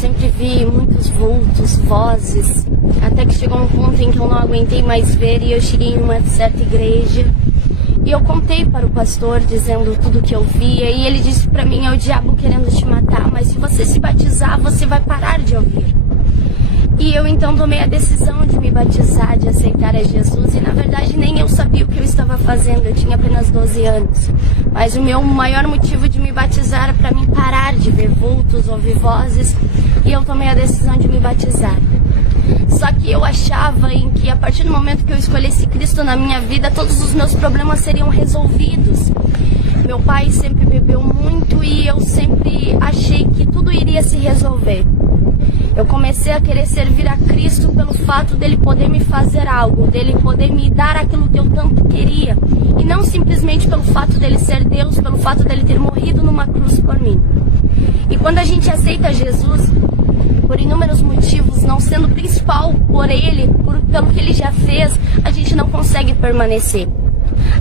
sempre vi muitos vultos, vozes, até que chegou um ponto em que eu não aguentei mais ver e eu cheguei em uma certa igreja e eu contei para o pastor dizendo tudo o que eu via e ele disse para mim: é o diabo querendo te matar, mas se você se batizar você vai parar de ouvir. E eu então tomei a decisão de me batizar, de aceitar a Jesus. E na verdade nem eu sabia o que eu estava fazendo, eu tinha apenas 12 anos. Mas o meu maior motivo de me batizar era para mim parar de ver vultos, ouvir vozes. E eu tomei a decisão de me batizar. Só que eu achava em que a partir do momento que eu escolhesse Cristo na minha vida, todos os meus problemas seriam resolvidos. Meu pai sempre bebeu muito e eu sempre achei que tudo iria se resolver. Eu comecei a querer servir a Cristo pelo fato dele poder me fazer algo, dele poder me dar aquilo que eu tanto queria. E não simplesmente pelo fato dele ser Deus, pelo fato dele ter morrido numa cruz por mim. E quando a gente aceita Jesus, por inúmeros motivos, não sendo principal por ele, pelo que ele já fez, a gente não consegue permanecer.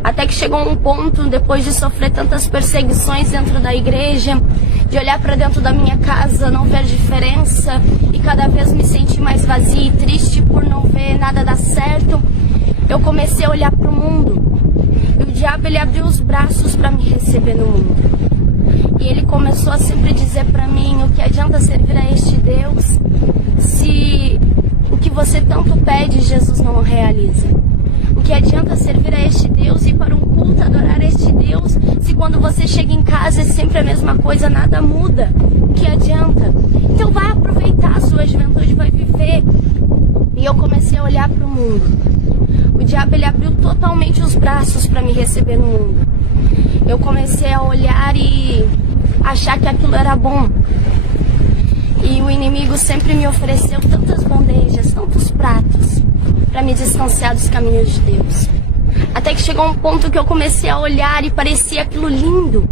Até que chegou um ponto, depois de sofrer tantas perseguições dentro da igreja, de olhar para dentro da minha casa, não ver diferença e cada vez me sentir mais vazia e triste por não ver nada dar certo, eu comecei a olhar para o mundo. E o diabo, ele abriu os braços para me receber no mundo. E ele começou a sempre dizer para mim: o que adianta servir a este Deus se o que você tanto pede Jesus não realiza? O que adianta servir a este Deus e ir para um culto, adorar este Deus, se quando você chega em casa é sempre a mesma coisa, nada muda? O que adianta? Então vai aproveitar a sua juventude, vai viver. E eu comecei a olhar para o mundo. O diabo, ele abriu totalmente os braços para me receber no mundo. Eu comecei a olhar e achar que aquilo era bom. E o inimigo sempre me ofereceu tantas bandejas, tantos pratos, para me distanciar dos caminhos de Deus. Até que chegou um ponto que eu comecei a olhar e parecia aquilo lindo.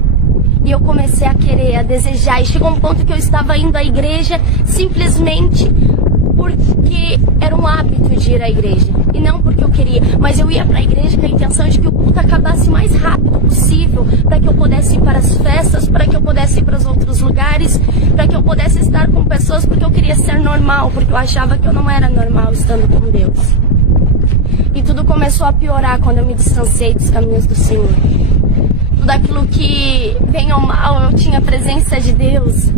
E eu comecei a querer, a desejar. E chegou um ponto que eu estava indo à igreja simplesmente porque era um hábito de ir à igreja. E não porque eu queria. Mas eu ia para a igreja com a intenção de que o culto acabasse o mais rápido possível, para que eu pudesse ir para as festas, para que eu pudesse ir para os outros lugares, para que eu pudesse estar com pessoas, porque eu queria ser normal, porque eu achava que eu não era normal estando com Deus. E tudo começou a piorar quando eu me distanciei dos caminhos do Senhor. Tudo aquilo que, bem ou mal, eu tinha a presença de Deus.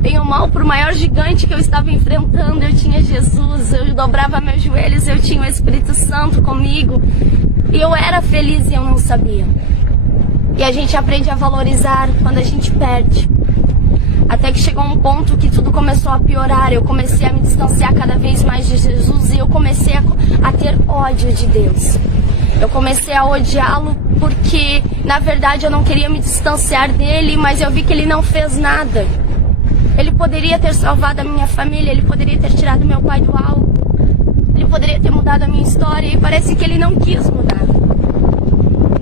Bem ou mal, por maior gigante que eu estava enfrentando, eu tinha Jesus. Eu dobrava meus joelhos, eu tinha o Espírito Santo comigo. E eu era feliz e eu não sabia. E a gente aprende a valorizar quando a gente perde. Até que chegou um ponto que tudo começou a piorar. Eu comecei a me distanciar cada vez mais de Jesus e eu comecei a ter ódio de Deus. Eu comecei a odiá-lo porque, na verdade, eu não queria me distanciar dele, mas eu vi que ele não fez nada. Ele poderia ter salvado a minha família, ele poderia ter tirado meu pai do alvo, ele poderia ter mudado a minha história e parece que ele não quis mudar.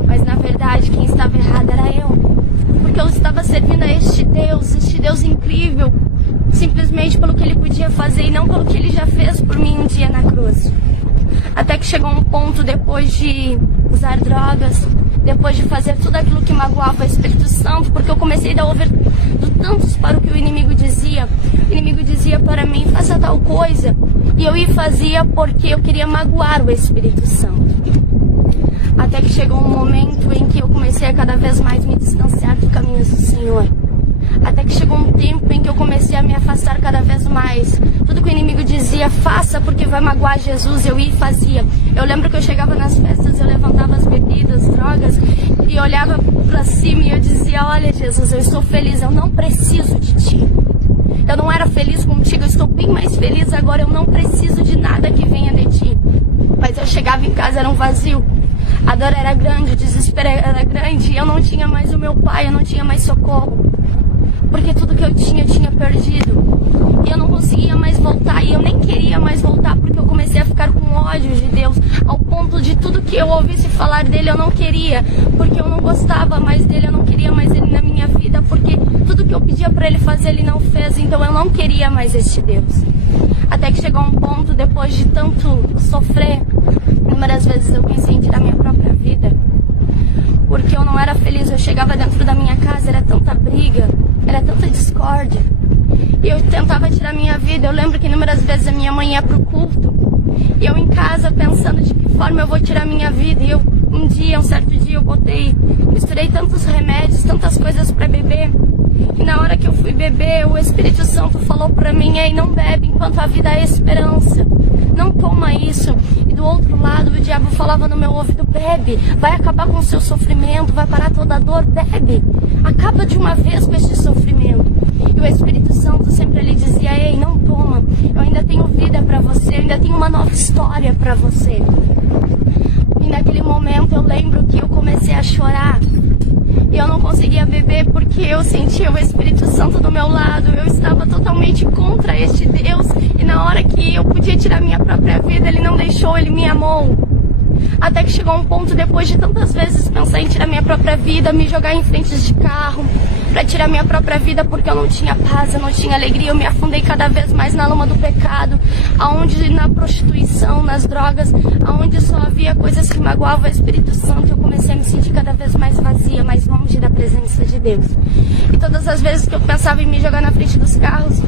Mas, na verdade, quem estava errado era eu. Porque eu estava servindo a este Deus incrível, simplesmente pelo que ele podia fazer e não pelo que ele já fez por mim um dia na cruz. Até que chegou um ponto, depois de usar drogas, depois de fazer tudo aquilo que magoava o Espírito Santo, porque eu comecei a dar ouvido tantos para o que o inimigo dizia. O inimigo dizia para mim: faça tal coisa, e eu ia fazia porque eu queria magoar o Espírito Santo. Até que chegou um momento em que eu comecei a cada vez mais me distanciar dos caminhos do Senhor. Até que chegou um tempo em que eu comecei a me afastar cada vez mais. Tudo que o inimigo dizia: faça porque vai magoar Jesus, eu ia e fazia. Eu lembro que eu chegava nas festas, eu levantava as bebidas, drogas, e olhava pra cima e eu dizia: olha Jesus, eu estou feliz, eu não preciso de ti. Eu não era feliz contigo, eu estou bem mais feliz agora, eu não preciso de nada que venha de ti. Mas eu chegava em casa, era um vazio. A dor era grande, o desespero era grande, e eu não tinha mais o meu pai, eu não tinha mais socorro. Porque tudo que eu tinha perdido. E eu não conseguia mais voltar, e eu nem queria mais voltar, porque eu comecei a ficar com ódio de Deus, ao ponto de tudo que eu ouvisse falar dele eu não queria, porque eu não gostava mais dele, eu não queria mais ele na minha vida, porque tudo que eu pedia para ele fazer ele não fez, então eu não queria mais este Deus. Até que chegou um ponto, depois de tanto sofrer, inúmeras vezes eu pensei em tirar minha própria vida, porque eu não era feliz. Eu chegava dentro da minha casa, era tanta briga, era tanta discórdia. E eu tentava tirar minha vida. Eu lembro que inúmeras vezes a minha mãe ia pro culto. E eu em casa pensando de que forma eu vou tirar minha vida. E um certo dia eu misturei tantos remédios, tantas coisas para beber. E na hora que eu fui beber, o Espírito Santo falou pra mim: ei, não bebe enquanto a vida é esperança. Não toma isso. E do outro lado o diabo falava no meu ouvido: bebe, vai acabar com o seu sofrimento, vai parar toda a dor, bebe. Acaba de uma vez com esse sofrimento. E o Espírito Santo sempre lhe dizia: ei, não toma, eu ainda tenho vida pra você, eu ainda tenho uma nova história pra você. E naquele momento eu lembro que eu comecei a chorar. E eu não conseguia beber porque eu sentia o Espírito Santo do meu lado. Eu estava totalmente contra este Deus. E na hora que eu podia tirar minha própria vida, Ele não deixou, Ele me amou. Até que chegou um ponto, depois de tantas vezes pensar em tirar minha própria vida, me jogar em frentes de carro para tirar minha própria vida, porque eu não tinha paz, eu não tinha alegria. Eu me afundei cada vez mais na lama do pecado, aonde na prostituição, nas drogas, aonde só havia coisas que magoavam o Espírito Santo. Eu comecei a me sentir cada vez mais vazia, mais longe da presença de Deus. E todas as vezes que eu pensava em me jogar na frente dos carros,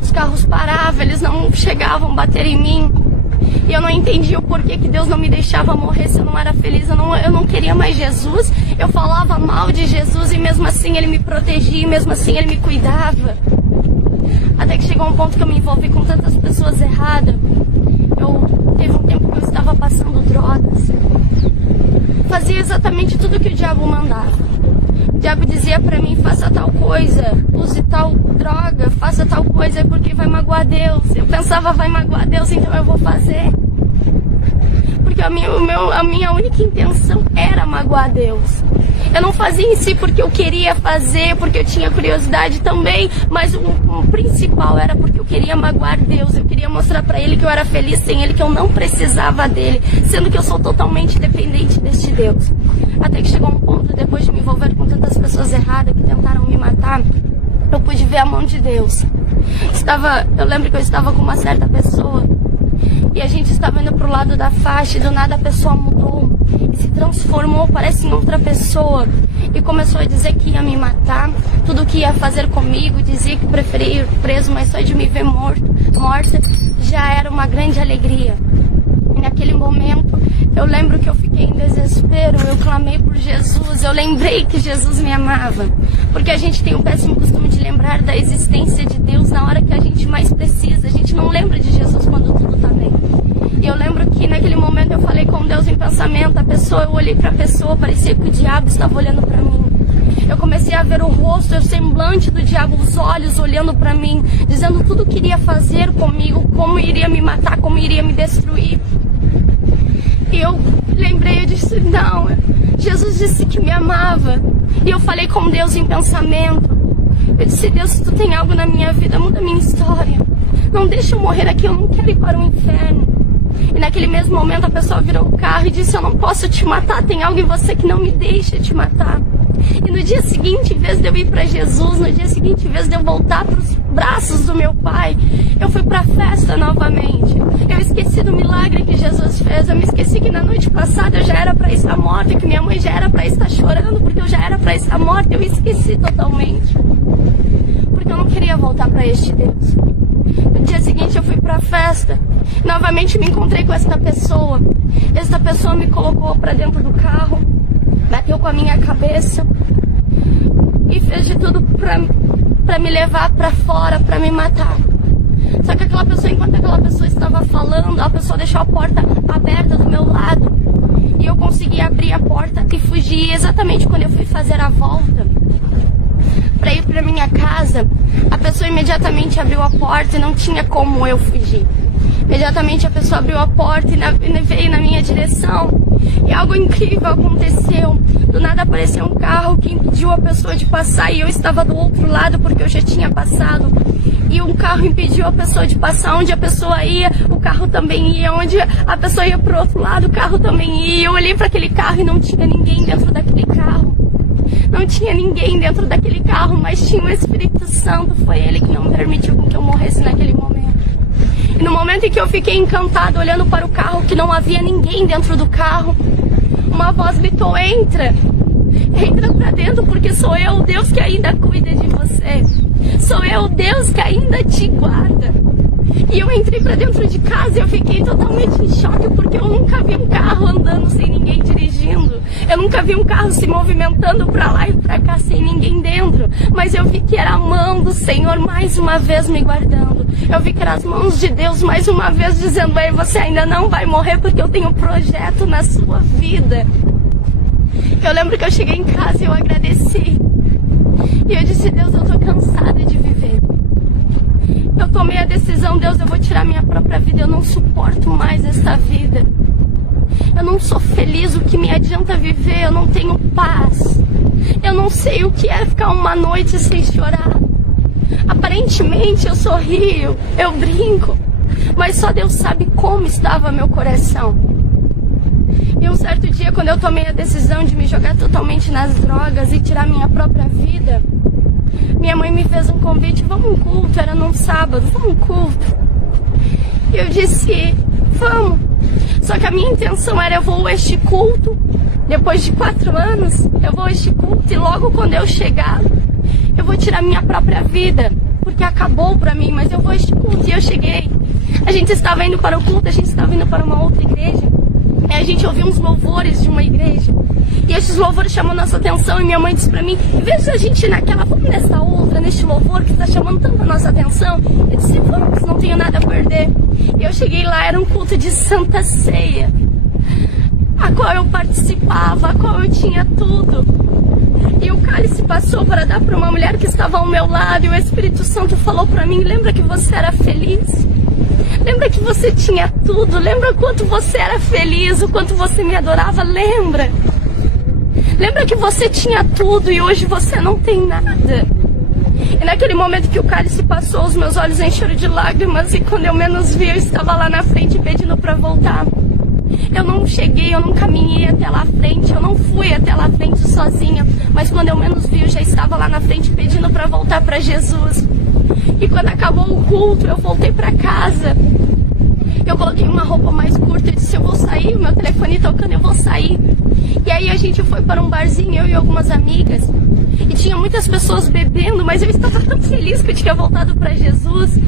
os carros paravam, eles não chegavam a bater em mim. E eu não entendia o porquê que Deus não me deixava morrer se eu não era feliz. Eu não queria mais Jesus. Eu falava mal de Jesus e mesmo assim Ele me protegia, e mesmo assim Ele me cuidava. Até que chegou um ponto que eu me envolvi com tantas pessoas erradas. Teve um tempo que eu estava passando drogas. Fazia exatamente tudo que o diabo mandava. O diabo dizia pra mim: faça tal coisa, use tal droga, faça tal coisa porque vai magoar Deus. Eu pensava: vai magoar Deus, então eu vou fazer. Porque a minha única intenção era magoar Deus. Eu não fazia em si porque eu queria fazer, porque eu tinha curiosidade também, mas o principal era porque eu queria magoar Deus. Eu queria mostrar pra Ele que eu era feliz sem Ele, que eu não precisava dEle, sendo que eu sou totalmente dependente deste Deus. Até que chegou um ponto, depois de me envolver com tantas pessoas erradas que tentaram me matar, eu pude ver a mão de Deus. Eu lembro que eu estava com uma certa pessoa e a gente estava indo pro lado da faixa e do nada a pessoa mudou e se transformou, parece em outra pessoa, e começou a dizer que ia me matar, tudo que ia fazer comigo, dizia que preferia ir preso, mas só de me ver morta já era uma grande alegria. E naquele momento eu lembro que eu fiquei em desespero, eu clamei por Jesus, eu lembrei que Jesus me amava, porque a gente tem o péssimo costume de lembrar da existência de Deus na hora que a gente mais precisa. A gente não lembra de Jesus quando tudo tá bem. E eu lembro que naquele momento eu falei com Deus em pensamento, eu olhei pra pessoa, parecia que o diabo estava olhando pra mim. Eu comecei a ver o rosto, o semblante do diabo, os olhos olhando pra mim, dizendo tudo o que iria fazer comigo, como iria me matar, como iria me destruir. E eu lembrei, eu disse: não, Jesus disse que me amava. E eu falei com Deus em pensamento. Eu disse: Deus, se tu tem algo na minha vida, muda a minha história. Não deixa eu morrer aqui, eu não quero ir para o inferno. E naquele mesmo momento a pessoa virou o carro e disse: eu não posso te matar, tem algo em você que não me deixa te matar. E no dia seguinte, em vez de eu ir para Jesus, no dia seguinte, em vez de eu voltar para os braços do meu pai, eu fui para a festa novamente. Eu esqueci do milagre que Jesus fez. Eu me esqueci que na noite passada eu já era para estar morta, que minha mãe já era para estar chorando, porque eu já era para estar morta. Eu esqueci totalmente, porque eu não queria voltar para este Deus. No dia seguinte eu fui para a festa. Novamente me encontrei com esta pessoa. Esta pessoa me colocou para dentro do carro, bateu com a minha cabeça e fez de tudo para me levar para fora, para me matar. Só que enquanto aquela pessoa estava falando, a pessoa deixou a porta aberta do meu lado e eu consegui abrir a porta e fugir. Exatamente quando eu fui fazer a volta para ir para minha casa, a pessoa imediatamente abriu a porta e não tinha como eu fugir. Imediatamente a pessoa abriu a porta e veio na minha direção. E algo incrível aconteceu. Do nada apareceu um carro que impediu a pessoa de passar e eu estava do outro lado porque eu já tinha passado. E um carro impediu a pessoa de passar. Onde a pessoa ia, o carro também ia. Onde a pessoa ia pro outro lado, o carro também ia. Eu olhei para aquele carro e não tinha ninguém dentro daquele carro. Não tinha ninguém dentro daquele carro, mas tinha o Espírito Santo. Foi Ele que não permitiu que eu morresse naquele momento. E no momento em que eu fiquei encantada olhando para o carro, que não havia ninguém dentro do carro, uma voz gritou: entra! Entra pra dentro, porque sou eu, o Deus que ainda cuida de você. Sou eu, o Deus que ainda te guarda. E eu entrei pra dentro de casa e eu fiquei totalmente em choque, porque eu nunca vi um carro andando sem ninguém dirigindo. Eu nunca vi um carro se movimentando pra lá e pra cá sem ninguém dentro. Mas eu vi que era a mão do Senhor mais uma vez me guardando. Eu vi que eram as mãos de Deus mais uma vez dizendo: ei, você ainda não vai morrer, porque eu tenho um projeto na sua vida. Eu lembro que eu cheguei em casa e eu agradeci. E eu disse: Deus, eu tô cansada de viver. Eu tomei a decisão: Deus, eu vou tirar minha própria vida. Eu não suporto mais esta vida. Eu não sou feliz. O que me adianta viver? Eu não tenho paz. Eu não sei o que é ficar uma noite sem chorar. Aparentemente eu sorrio, eu brinco, mas só Deus sabe como estava meu coração. E um certo dia, quando eu tomei a decisão de me jogar totalmente nas drogas e tirar minha própria vida, minha mãe me fez um convite: vamos um culto, era num sábado, vamos um culto. E eu disse: vamos. Só que a minha intenção era: eu vou a este culto, depois de 4 anos, eu vou a este culto e logo quando eu chegar, eu vou tirar minha própria vida, porque acabou pra mim, mas eu vou a este culto. E eu cheguei, a gente estava indo para o culto, a gente estava indo para uma outra igreja. E a gente ouviu uns louvores de uma igreja. E esses louvores chamam nossa atenção. E minha mãe disse pra mim: em vez de a gente ir naquela, vamos nessa outra, neste louvor que está chamando tanto a nossa atenção. Eu disse: vamos, não tenho nada a perder. E eu cheguei lá, era um culto de Santa Ceia, a qual eu participava, a qual eu tinha tudo. E o cálice passou para dar para uma mulher que estava ao meu lado. E o Espírito Santo falou para mim: lembra que você era feliz? Lembra que você tinha tudo? Lembra quanto você era feliz, o quanto você me adorava? Lembra? Lembra que você tinha tudo e hoje você não tem nada? E naquele momento que o cálice passou, os meus olhos encheram de lágrimas. E quando eu menos vi, eu estava lá na frente pedindo para voltar. Eu não cheguei, eu não caminhei até lá à frente, eu não fui até lá à frente sozinha. Mas quando eu menos vi, eu já estava lá na frente pedindo para voltar para Jesus. E quando acabou o culto, eu voltei para casa. Eu coloquei uma roupa mais curta, eu disse: eu vou sair, o meu telefone tocando, eu vou sair. E aí a gente foi para um barzinho, eu e algumas amigas. E tinha muitas pessoas bebendo, mas eu estava tão feliz que eu tinha voltado para Jesus.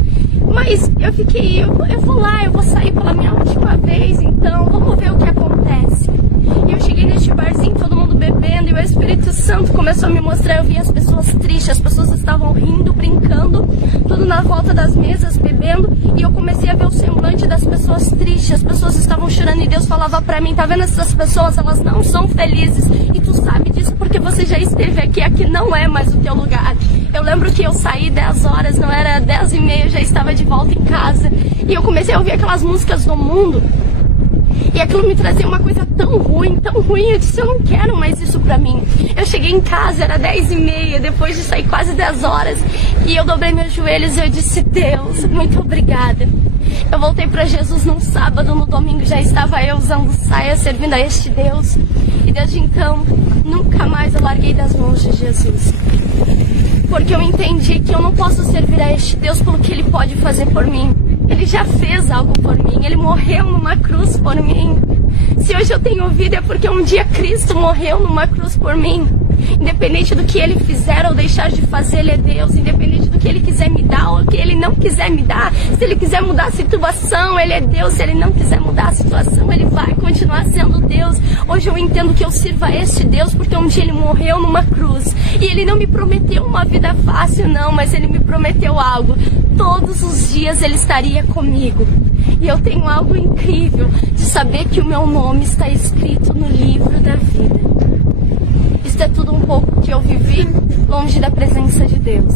Mas eu fiquei: eu vou lá, eu vou sair pela minha última vez, então vamos ver o que acontece. E eu cheguei neste barzinho, todo mundo bebendo, e o Espírito Santo começou a me mostrar. Eu vi as pessoas tristes, as pessoas estavam rindo, brincando, tudo na volta das mesas, bebendo. E eu comecei a ver o semblante das pessoas tristes, as pessoas estavam chorando. E Deus falava pra mim: tá vendo essas pessoas? Elas não são felizes. E tu sabe disso porque você já esteve aqui. Aqui não é mais o teu lugar. Eu lembro que eu saí 10 horas, não era 10h30, eu já estava de volta em casa. E eu comecei a ouvir aquelas músicas do mundo. E aquilo me trazia uma coisa tão ruim, tão ruim. Eu disse: eu não quero mais isso pra mim. Eu cheguei em casa, era 10h30, depois de sair quase 10 horas. E eu dobrei meus joelhos e eu disse: Deus, muito obrigada. Eu voltei pra Jesus num sábado, no domingo já estava eu usando saia, servindo a este Deus. E desde então, nunca mais eu larguei das mãos de Jesus. Porque eu entendi que eu não posso servir a este Deus pelo que Ele pode fazer por mim. Ele já fez algo por mim, Ele morreu numa cruz por mim. Se hoje eu tenho vida é porque um dia Cristo morreu numa cruz por mim. Independente do que Ele fizer ou deixar de fazer, Ele é Deus. Independente do que Ele quiser me dar ou que Ele não quiser me dar. Se Ele quiser mudar a situação, Ele é Deus. Se Ele não quiser mudar a situação, Ele vai continuar sendo Deus. Hoje eu entendo que eu sirvo a este Deus porque um dia Ele morreu numa cruz. E Ele não me prometeu uma vida fácil não, mas Ele me prometeu algo. Todos os dias Ele estaria comigo. E eu tenho algo incrível de saber que o meu nome está escrito no livro da vida. Isso é tudo um pouco que eu vivi longe da presença de Deus.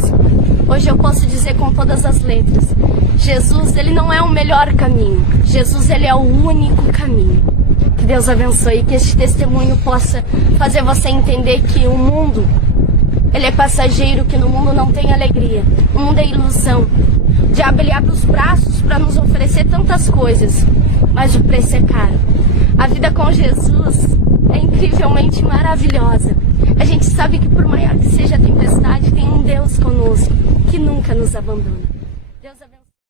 Hoje eu posso dizer com todas as letras: Jesus, Ele não é o melhor caminho. Jesus, Ele é o único caminho. Que Deus abençoe, que este testemunho possa fazer você entender que o mundo, ele é passageiro, que no mundo não tem alegria. O mundo é ilusão. O diabo, ele abre os braços para nos oferecer tantas coisas, mas o preço é caro. A vida com Jesus é incrivelmente maravilhosa. A gente sabe que por maior que seja a tempestade, tem um Deus conosco que nunca nos abandona.